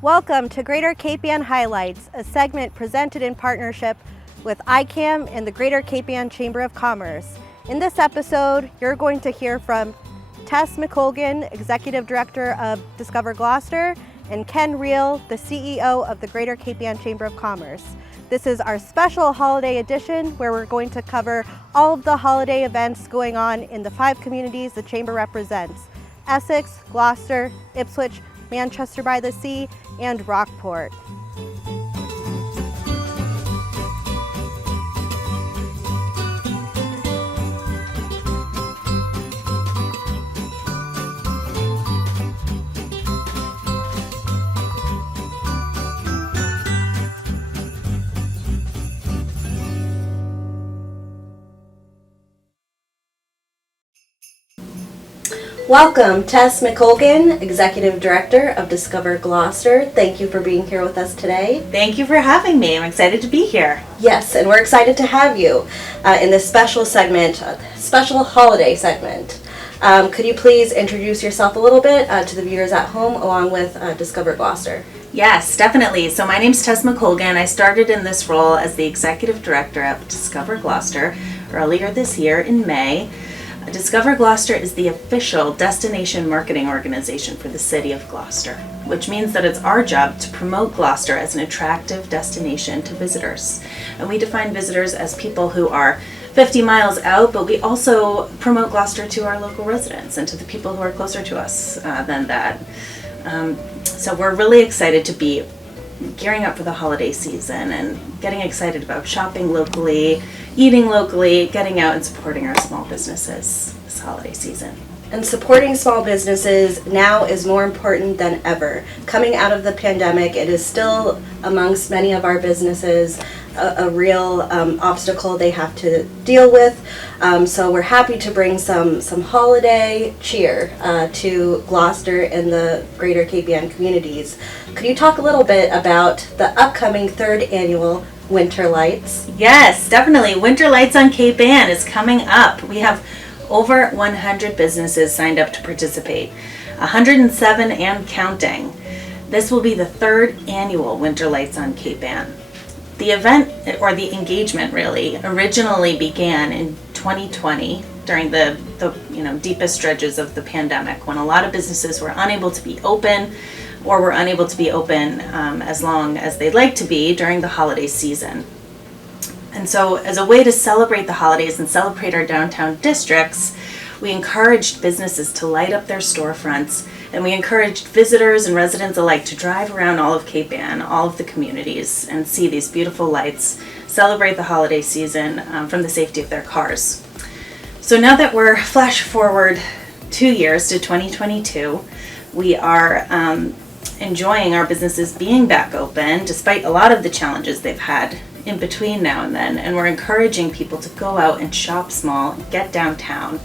Welcome to Greater Cape Ann Highlights, a segment presented in partnership with ICAM and the Greater Cape Ann Chamber of Commerce. In this episode, you're going to hear from Tess McColgan, Executive Director of Discover Gloucester, and Ken Reel, the CEO of the Greater Cape Ann Chamber of Commerce. This is our special holiday edition where we're going to cover all of the holiday events going on in the 5 communities the Chamber represents: Essex, Gloucester, Ipswich, Manchester by the Sea, and Rockport. Welcome, Tess McColgan, Executive Director of Discover Gloucester. Thank you for being here with us today. Thank you for having me. I'm excited to be here. Yes, and we're excited to have you in this special segment, special holiday segment. Could you please introduce yourself a little bit to the viewers at home along with Discover Gloucester? Yes, definitely. So my name's Tess McColgan. I started in this role as the Executive Director of Discover Gloucester earlier this year in May. Discover Gloucester is the official destination marketing organization for the city of Gloucester, which means that it's our job to promote Gloucester as an attractive destination to visitors. And we define visitors as people who are 50 miles out, but we also promote Gloucester to our local residents and to the people who are closer to us than that. So we're really excited to be gearing up for the holiday season and getting excited about shopping locally, eating locally, getting out and supporting our small businesses this holiday season. And supporting small businesses now is more important than ever. Coming out of the pandemic, it is still amongst many of our businesses a real obstacle they have to deal with. So we're happy to bring some holiday cheer to Gloucester and the Greater Cape Ann communities. Could you talk a little bit about the upcoming 3rd annual Winter Lights? Yes, definitely. Winter Lights on Cape Ann is coming up. We have over 100 businesses signed up to participate, 107 and counting. This will be the 3rd annual Winter Lights on Cape Ann. The event, or the engagement really, originally began in 2020 during the deepest stretches of the pandemic, when a lot of businesses were unable to be open or were unable to be open as long as they'd like to be during the holiday season. And so as a way to celebrate the holidays and celebrate our downtown districts, we encouraged businesses to light up their storefronts, and we encouraged visitors and residents alike to drive around all of Cape Ann, all of the communities, and see these beautiful lights, celebrate the holiday season from the safety of their cars. So now that we're flash forward 2 years to 2022, we are enjoying our businesses being back open despite a lot of the challenges they've had in between now and then, and we're encouraging people to go out and shop small, get downtown.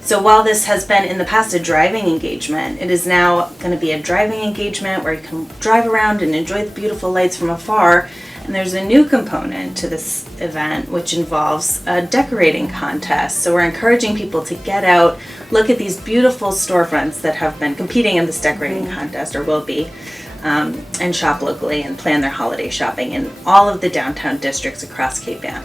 So while this has been in the past a driving engagement, it is now going to be a driving engagement where you can drive around and enjoy the beautiful lights from afar. And there's a new component to this event which involves a decorating contest. So we're encouraging people to get out, look at these beautiful storefronts that have been competing in this decorating contest, or will be, and shop locally and plan their holiday shopping in all of the downtown districts across Cape Ann.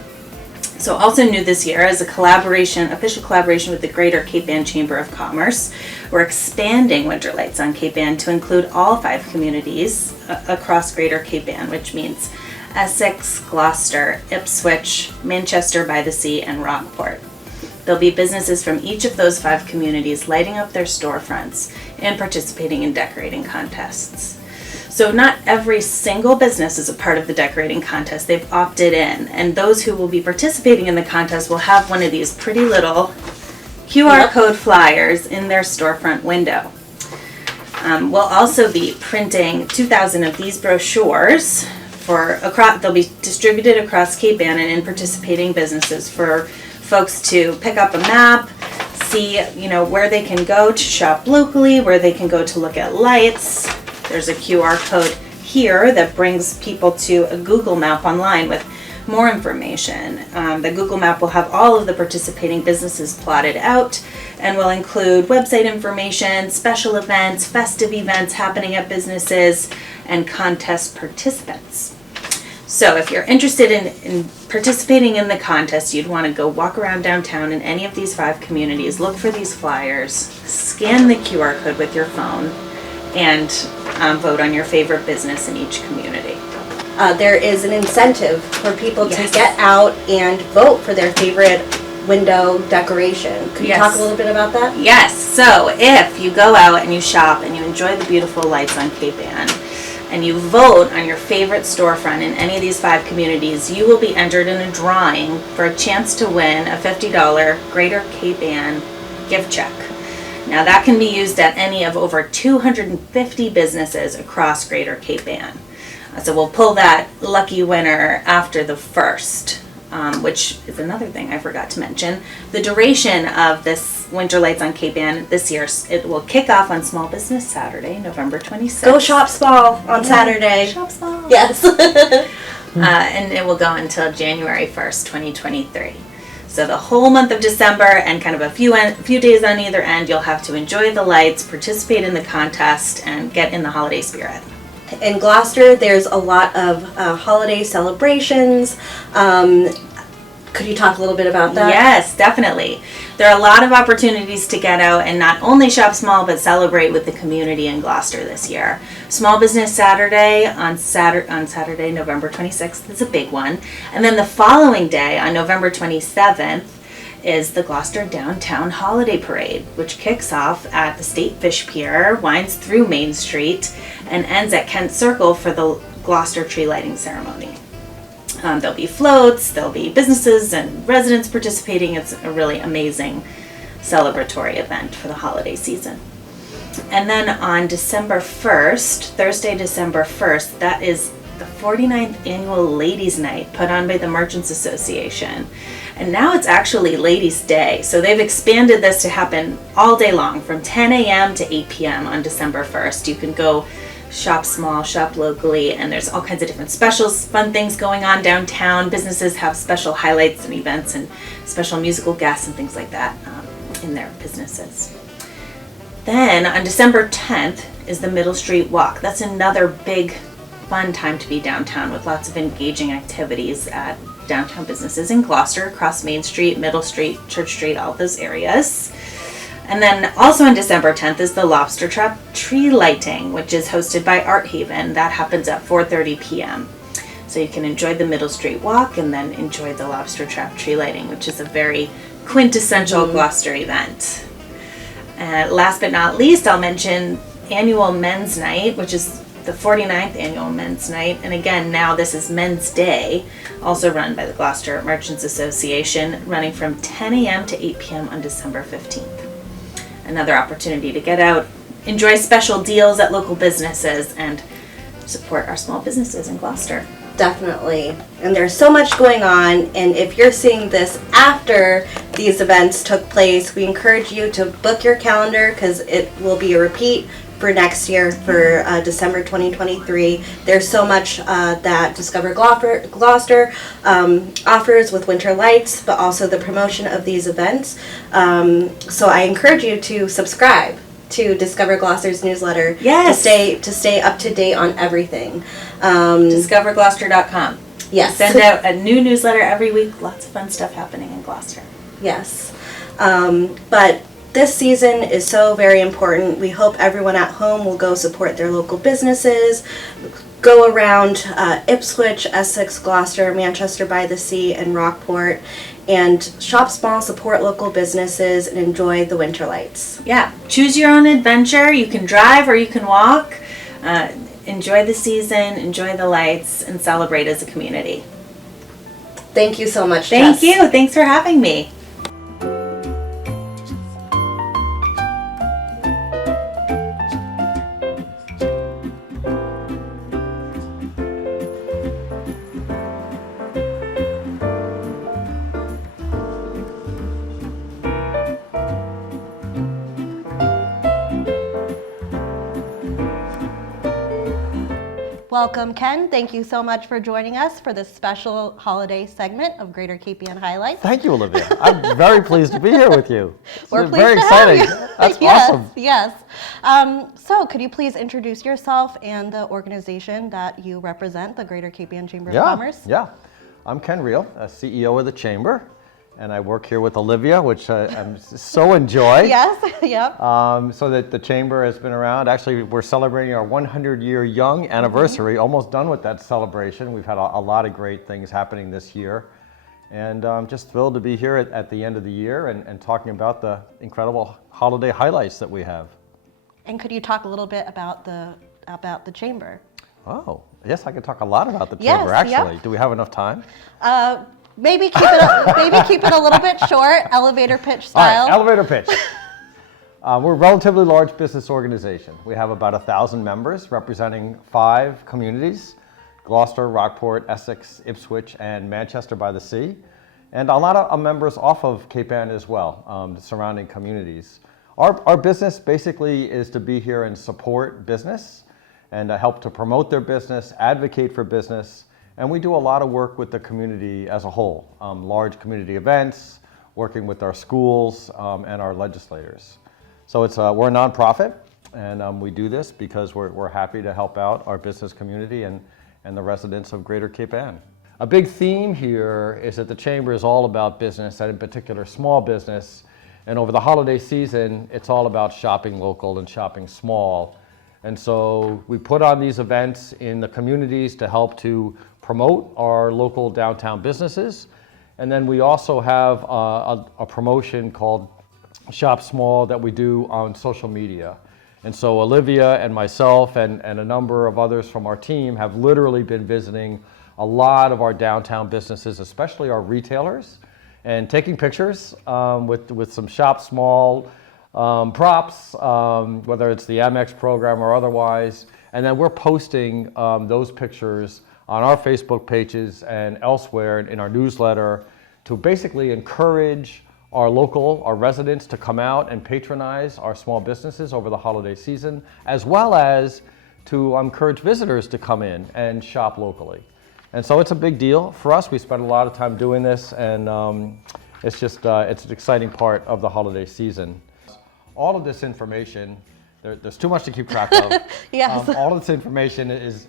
So also new this year is official collaboration with the Greater Cape Ann Chamber of Commerce. We're expanding Winter Lights on Cape Ann to include all 5 communities across Greater Cape Ann, which means Essex, Gloucester, Ipswich, Manchester by the Sea, and Rockport. There'll be businesses from each of those 5 communities lighting up their storefronts and participating in decorating contests. So not every single business is a part of the decorating contest. They've opted in, and those who will be participating in the contest will have one of these pretty little QR code flyers in their storefront window. We'll also be printing 2,000 of these brochures they'll be distributed across Cape Ann and in participating businesses for folks to pick up a map, see where they can go to shop locally, where they can go to look at lights. There's a QR code here that brings people to a Google map online with more information. The Google map will have all of the participating businesses plotted out and will include website information, special events, festive events happening at businesses, and contest participants. So if you're interested in participating in the contest, you'd want to go walk around downtown in any of these 5 communities, look for these flyers, scan the QR code with your phone, and vote on your favorite business in each community. There is an incentive for people Yes. to get out and vote for their favorite window decoration. Could you Yes. talk a little bit about that? Yes, so if you go out and you shop and you enjoy the beautiful lights on Cape Ann, and you vote on your favorite storefront in any of these 5 communities, you will be entered in a drawing for a chance to win a $50 Greater Cape Ann gift check. Now that can be used at any of over 250 businesses across Greater Cape Ann. So we'll pull that lucky winner after the 1st, which is another thing I forgot to mention. The duration of this Winter Lights on Cape Ann this year, it will kick off on Small Business Saturday, November 26th. Go shop small on Saturday. Shop small. Yes. And it will go until January 1st, 2023. So the whole month of December and kind of a few days on either end, you'll have to enjoy the lights, participate in the contest, and get in the holiday spirit. In Gloucester, there's a lot of holiday celebrations. Could you talk a little bit about that? Yes, definitely. There are a lot of opportunities to get out and not only shop small, but celebrate with the community in Gloucester this year. Small Business Saturday on Saturday, November 26th is a big one. And then the following day, on November 27th, is the Gloucester Downtown Holiday Parade, which kicks off at the State Fish Pier, winds through Main Street, and ends at Kent Circle for the Gloucester tree lighting ceremony. There'll be floats, there'll be businesses and residents participating. It's a really amazing celebratory event for the holiday season. And then on December 1st, Thursday, December 1st, that is the 49th annual Ladies' Night put on by the Merchants Association. And now it's actually Ladies' Day. So they've expanded this to happen all day long from 10 a.m. to 8 p.m. on December 1st. You can go shop small, shop locally, and there's all kinds of different specials, fun things going on downtown. Businesses have special highlights and events and special musical guests and things like that in their businesses. Then on December 10th is the Middle Street Walk. That's another big fun time to be downtown with lots of engaging activities at downtown businesses in Gloucester, across Main Street, Middle Street, Church Street, all those areas. And then also on December 10th is the Lobster Trap Tree Lighting, which is hosted by Art Haven. That happens at 4:30 p.m. So you can enjoy the Middle Street Walk and then enjoy the Lobster Trap Tree Lighting, which is a very quintessential Gloucester event. Last but not least, I'll mention annual Men's Night, which is the 49th annual Men's Night. And again, now this is Men's Day, also run by the Gloucester Merchants Association, running from 10 a.m. to 8 p.m. on December 15th. Another opportunity to get out, enjoy special deals at local businesses, and support our small businesses in Gloucester. Definitely. And there's so much going on, and if you're seeing this after these events took place, we encourage you to book your calendar because it will be a repeat for next year for December 2023. There's so much that Discover Gloucester offers with Winter Lights, but also the promotion of these events. So I encourage you to subscribe to Discover Gloucester's newsletter. Yes. To stay up to date on everything. DiscoverGloucester.com. Yes. Send out a new newsletter every week. Lots of fun stuff happening in Gloucester. Yes. But this season is so very important. We hope everyone at home will go support their local businesses, go around Ipswich, Essex, Gloucester, Manchester by the Sea, and Rockport, and shop small, support local businesses, and enjoy the winter lights. Yeah, choose your own adventure. You can drive or you can walk. Enjoy the season, enjoy the lights, and celebrate as a community. Thank you so much, Thank Jess. you. Thanks for having me. Welcome, Ken. Thank you so much for joining us for this special holiday segment of Greater KPN Highlights. Thank you, Olivia. I'm very pleased to be here with you. We're It's pleased very to exciting. have you. That's Yes, awesome. yes. So could you please introduce yourself and the organization that you represent, the Greater KPN Chamber of Commerce? Yeah. I'm Ken Reel, CEO of the Chamber, and I work here with Olivia, which I so enjoy. Yes, yep. So that the Chamber has been around. Actually, we're celebrating our 100-year young anniversary, almost done with that celebration. We've had a lot of great things happening this year. And I'm just thrilled to be here at the end of the year and talking about the incredible holiday highlights that we have. And could you talk a little bit about the Chamber? Oh, yes, I can talk a lot about the Yes, Chamber, actually. yep. Do we have enough time? Maybe keep it a little bit short, elevator pitch style. All right, elevator pitch. We're a relatively large business organization. We have about 1,000 members representing 5 communities: Gloucester, Rockport, Essex, Ipswich, and Manchester by the Sea. And a lot of members off of Cape Ann as well, the surrounding communities. Our business basically is to be here and support business and help to promote their business, advocate for business. And we do a lot of work with the community as a whole, large community events, working with our schools and our legislators. So we're a nonprofit, and we do this because we're happy to help out our business community and the residents of Greater Cape Ann. A big theme here is that the Chamber is all about business, and in particular small business. And over the holiday season, it's all about shopping local and shopping small. And so we put on these events in the communities to help to promote our local downtown businesses. And then we also have a promotion called Shop Small that we do on social media. And so Olivia and myself and a number of others from our team have literally been visiting a lot of our downtown businesses, especially our retailers, and taking pictures with some Shop Small props, whether it's the Amex program or otherwise. And then we're posting those pictures on our Facebook pages and elsewhere in our newsletter to basically encourage our residents to come out and patronize our small businesses over the holiday season, as well as to encourage visitors to come in and shop locally. And so it's a big deal for us. We spend a lot of time doing this, and it's an exciting part of the holiday season. All of this information, there's too much to keep track of. Yes. All of this information is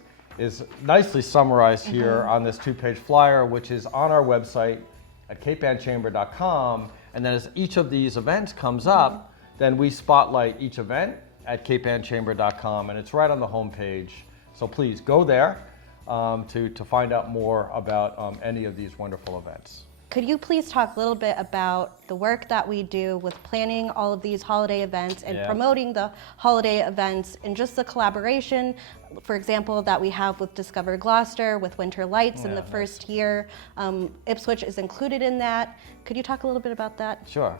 nicely summarized here on this 2-page flyer, which is on our website at capeannchamber.com. And then as each of these events comes up, then we spotlight each event at capeannchamber.com, and it's right on the homepage. So please go there to find out more about any of these wonderful events. Could you please talk a little bit about the work that we do with planning all of these holiday events and promoting the holiday events, and just the collaboration, for example, that we have with Discover Gloucester, with Winter Lights in the first year. Ipswich is included in that. Could you talk a little bit about that? Sure.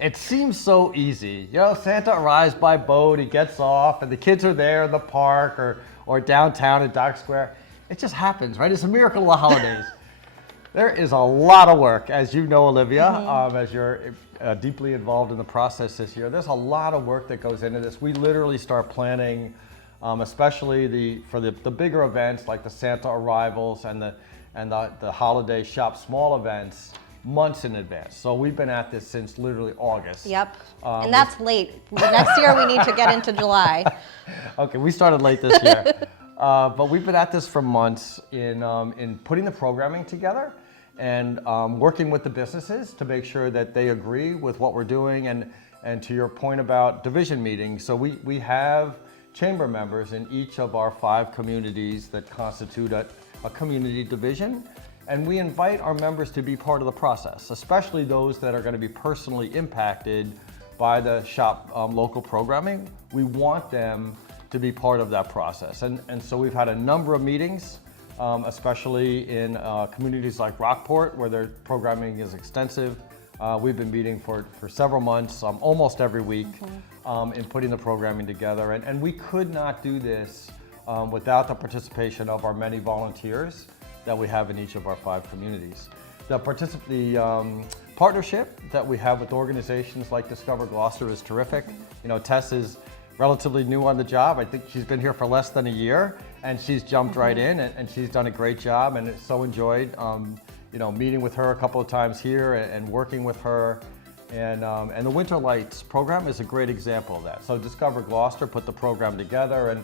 It seems so easy. You know, Santa arrives by boat, he gets off, and the kids are there in the park or downtown at Dock Square. It just happens, right? It's a miracle of the holidays. There is a lot of work, as you know, Olivia, as you're deeply involved in the process this year. There's a lot of work that goes into this. We literally start planning, especially for the bigger events like the Santa arrivals and the holiday Shop Small events, months in advance. So we've been at this since literally August. Yep, and that's late. Next year we need to get into July. Okay, we started late this year. But we've been at this for months in putting the programming together and working with the businesses to make sure that they agree with what we're doing. And to your point about division meetings, so we have chamber members in each of our 5 communities that constitute a community division. And we invite our members to be part of the process, especially those that are going to be personally impacted by the Shop local programming. We want them to be part of that process. And so we've had a number of meetings, especially in communities like Rockport, where their programming is extensive. We've been meeting for several months, almost every week, in putting the programming together. And we could not do this without the participation of our many volunteers that we have in each of our 5 communities. The partnership that we have with organizations like Discover Gloucester is terrific. You know, Tess is relatively new on the job. I think she's been here for less than a year, and she's jumped right in, and she's done a great job, and it's so enjoyed meeting with her a couple of times here and working with her. And the Winter Lights program is a great example of that. So Discover Gloucester put the program together,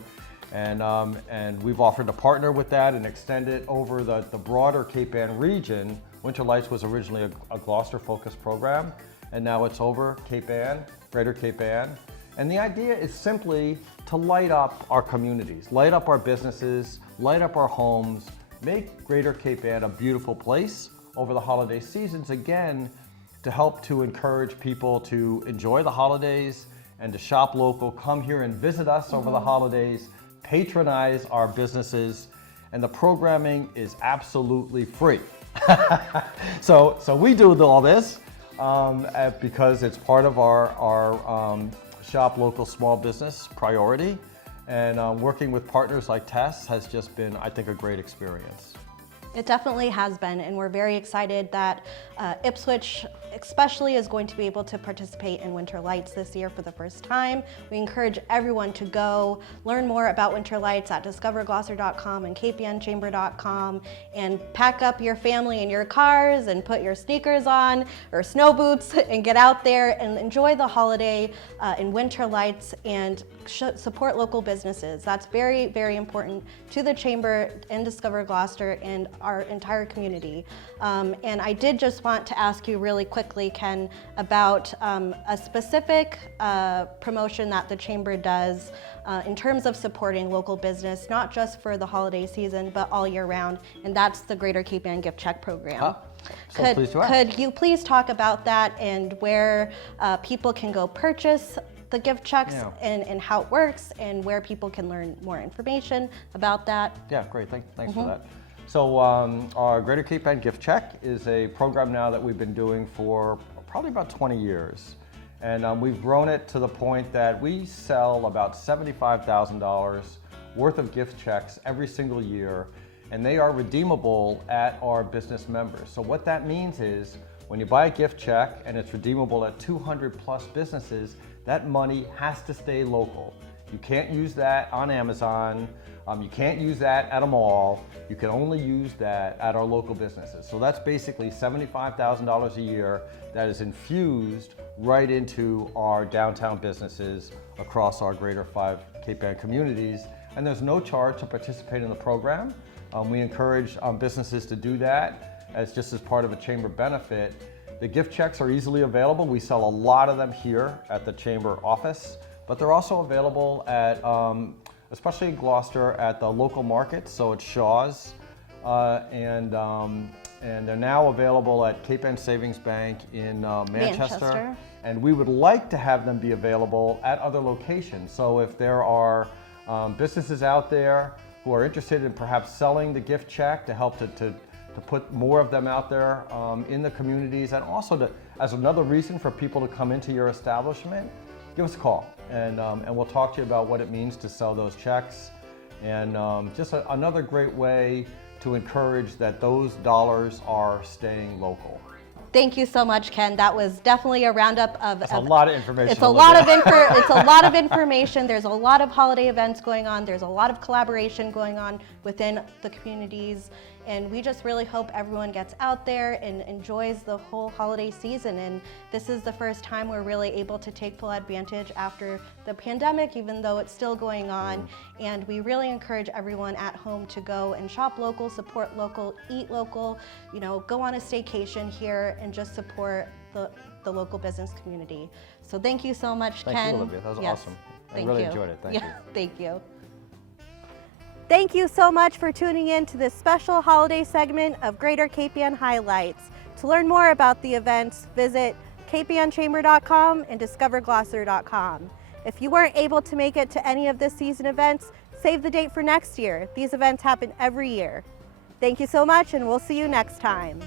and we've offered to partner with that and extend it over the broader Cape Ann region. Winter Lights was originally a Gloucester-focused program, and now it's over Cape Ann, Greater Cape Ann. And the idea is simply to light up our communities, light up our businesses, light up our homes, make Greater Cape Ann a beautiful place over the holiday seasons, again, to help to encourage people to enjoy the holidays and to shop local, come here and visit us over the holidays, patronize our businesses, and the programming is absolutely free. So we do all this because it's part of our Shop Local Small Business priority, and working with partners like Tess has just been, I think, a great experience. It definitely has been, and we're very excited that Ipswich especially is going to be able to participate in Winter Lights this year for the first time. We encourage everyone to go learn more about Winter Lights at discovergloucester.com and kpnchamber.com, and pack up your family in your cars and put your sneakers on or snow boots and get out there and enjoy the holiday in Winter Lights and support local businesses. That's very, very important to the Chamber and Discover Gloucester and our entire community. And I did just want to ask you really quickly, Ken, about a specific promotion that the Chamber does in terms of supporting local business, not just for the holiday season, but all year round, and that's the Greater Cape Ann Gift Check Program. Could you please talk about that and where people can go purchase the gift checks, and how it works, and where people can learn more information about that? Yeah, great. Thanks for that. So our Greater Cape Ann Gift Check is a program now that we've been doing for probably about 20 years. And we've grown it to the point that we sell about $75,000 worth of gift checks every single year, and they are redeemable at our business members. So what that means is when you buy a gift check and it's redeemable at 200 plus businesses, that money has to stay local. You can't use that on Amazon. You can't use that at a mall. You can only use that at our local businesses. So that's basically $75,000 a year that is infused right into our downtown businesses across our Greater 5 Cape Ann communities. And there's no charge to participate in the program. We encourage businesses to do that as part of a Chamber benefit. The gift checks are easily available. We sell a lot of them here at the Chamber office, but they're also available at, especially in Gloucester, at the local markets, so at Shaw's, and they're now available at Cape Ann Savings Bank in Manchester. And we would like to have them be available at other locations. So if there are businesses out there who are interested in perhaps selling the gift check to help to put more of them out there in the communities, and also as another reason for people to come into your establishment, give us a call, and we'll talk to you about what it means to sell those checks, and just another great way to encourage that those dollars are staying local. Thank you so much, Ken. That was definitely a roundup of. That's a lot of information. It's a lot of it's a lot of information. There's a lot of holiday events going on. There's a lot of collaboration going on within the communities, and we just really hope everyone gets out there and enjoys the whole holiday season. And this is the first time we're really able to take full advantage after the pandemic, even though it's still going on. And we really encourage everyone at home to go and shop local, support local, eat local, go on a staycation here and just support the local business community. So thank you so much, Ken. Thank you, Olivia. That was awesome. I really enjoyed it. Thank you. Thank you. Thank you so much for tuning in to this special holiday segment of Greater Cape Ann Highlights. To learn more about the events, visit kpnchamber.com and discovergloucester.com. If you weren't able to make it to any of this season events, save the date for next year. These events happen every year. Thank you so much, and we'll see you next time.